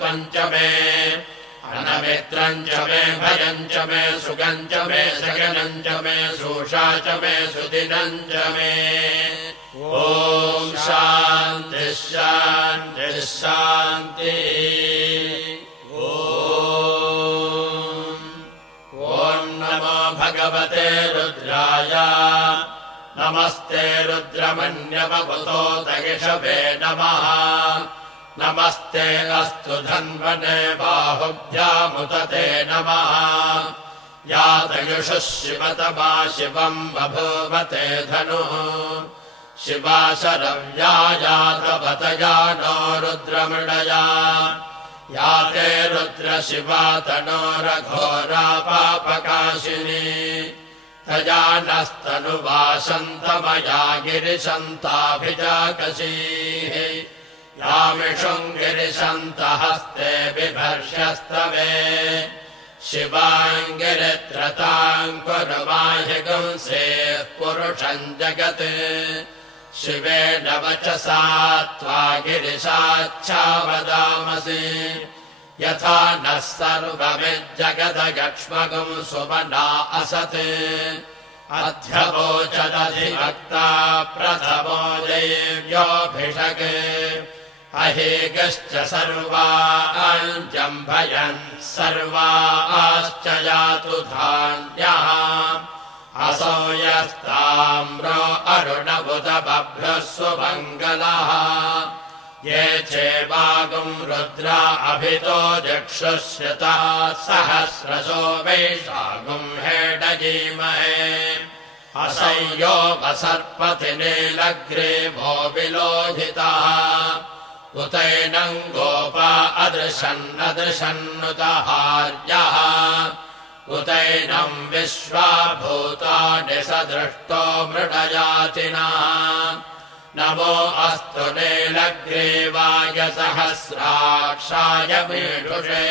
त्वम् च मे अनमित्रम् च मे भयम् च मे सुखम् च मे सगनम् च मे सूषा च मे सुदिनम् च मे ॐ शान्तिः शान्तिः शान्तिः ॐ नमो भगवते रुद्राय नमस्ते रुद्रमन्यवपुतोत ऋषभे नमः नमस्ते अस्तु धन्वने बाहुभ्यामुदते नमः यातयुषुः शिवतमा शिवम् बभूवते धनुः शिवा शरव्या यातवतया नो रुद्रमृडया याते रुद्रशिवा तनोरघोरा पापकाशिनी तया नस्तनुवासन्तमया गिरिशन्ताभिजाकशीः यामिषुम् गिरिशन्तहस्ते बिभर्ष्यस्तवे शिवाङ्गिरित्रताम् कुरुमाहिगुंसेः पुरुषम् जगत् शिवेन वचसा त्वा गिरिशाच्छा वदामसि यथा नः सर्वमिज्जगदगक्ष्मगुम् सुमना असत् अध्यवोचदधिभक्ता प्रथमो देव्योऽभिषक् अहेगश्च सर्वाञ्जम्भयन् सर्वाश्च यातु धान्यः असौ यस्ताम्रो अरुणबुधबभ्रः सुमङ्गलः ये चेवागुम् रुद्रा अभितो दिक्षुश्रिता सहस्रशो वैशागुम् हेडजीमहे असंयो वसर्पति नीलग्रीवो विलोहितः उतैनम् गोपा अदृशन्नदृशन्नुतहार्यः उतैनम् विश्वाभूतानि सदृष्टो मृडयातिनः नमो अस्तु नीलग्रीवाय सहस्राक्षाय मीढुषे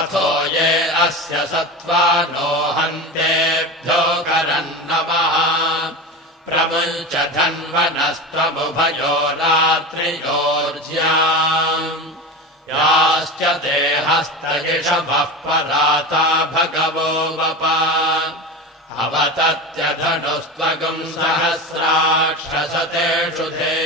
अथो ये अस्य सत्त्वानो हन्तेभ्यो करम् नमः प्रमुञ्च धन्वनस्त्वमुभयो रात्रियोर्ज्याम् याश्च ते हस्तयिषभः पराता भगवो वपा अवतत्यधनुस्त्वगुम् सहस्राक्षसतेषु धे